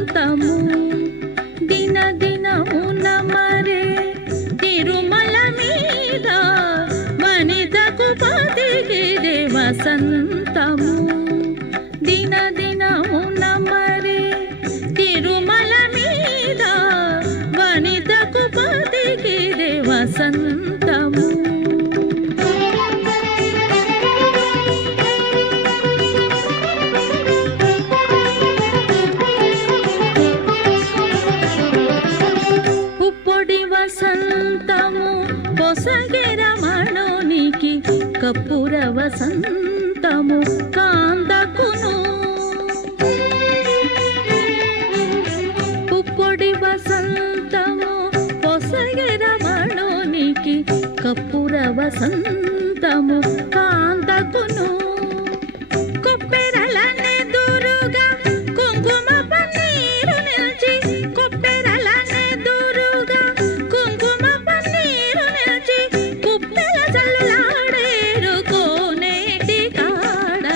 వసంతము దిన దినమున మరే తిరుమల మీద వనితకు పతికిదే వసంతము దిన దినమున మరే తిరుమల మీద వనితకు పతికిదే వసంతము వసంతము పొసగే రమణునికి కపుర వసంతము కాంతకును పుప్పొడి వసంతము పొసగే రమణునికి కపుర వసంతము కాంతకును కొప్పెరలనే దురుగా కుంకుమ పన్నీరు నిలిచి కొప్పెరలనే దురుగా కుంకుమ పన్నీరు నిలిచి కుప్పెల చల్లాడేరు కోనేటి కాడ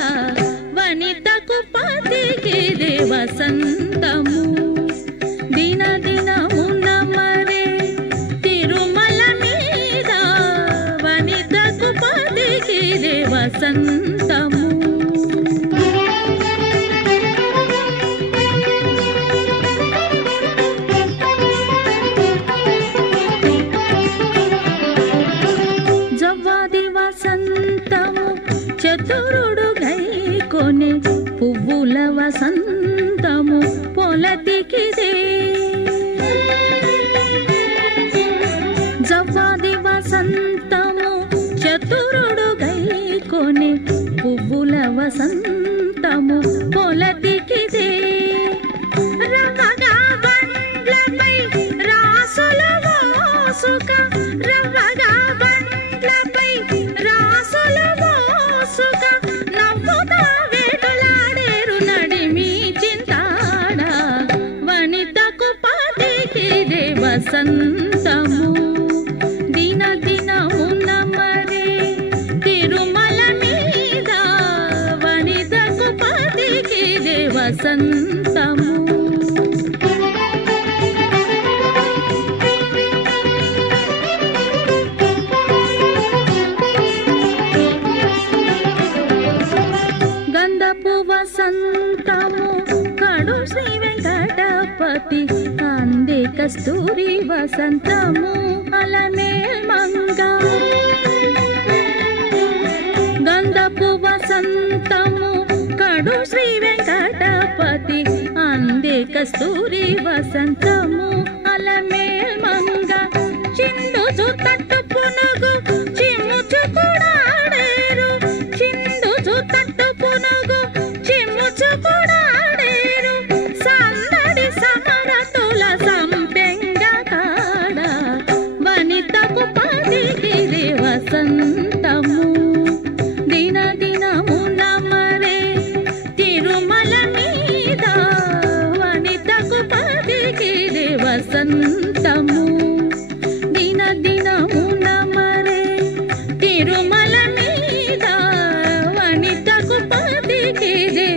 వనితకు పతికిదే వసంతము దిన దినమున మరే తిరుమల మీద వనితకు పతికిదే వసంతము జవ్వాది వసంతము చతురుడు గైకొనే పువ్వుల వసంతము పొలతికిదే జవ్వాది వసంతము చతురుడు గైకొనే పువ్వుల వసంతము పొలతికిదే రవగా బండ్లపై రాసుల మోసుక రవగా బండ్లపై రాసుల మోసుక నవ్వుతా వేటలాడేరు నడిమి చింతాడ వనితకు పతికిదే వసంతము దిన దినమున మరే తిరుమల మీద వనితకు పతికిదే వసంతము గంధపు వసంతము కడు శ్రీ వెంకటపతి అందే కస్తూరి వసంతము అలమేల్ మంగ గంధపు వసంతము కడు శ్రీ వెంకటపతి అందే కస్తూరి వసంతము అలమేల్ మంగ చిందుచు తట్టు పునుగు చిమ్ముచు కూడాడేరు చిందుచు తట్టు పునుగు చిమ్ముచు కూడాడేరు సందడి సమరతుల సంపెంగ కాడ వనితకు పతికిదే వసంతము దిన దినమున మరే తిరుమల మీద వనితకు పతికిదే వసంతము దిన దినమున మరే తిరుమల మీద వనితకు పతికిదే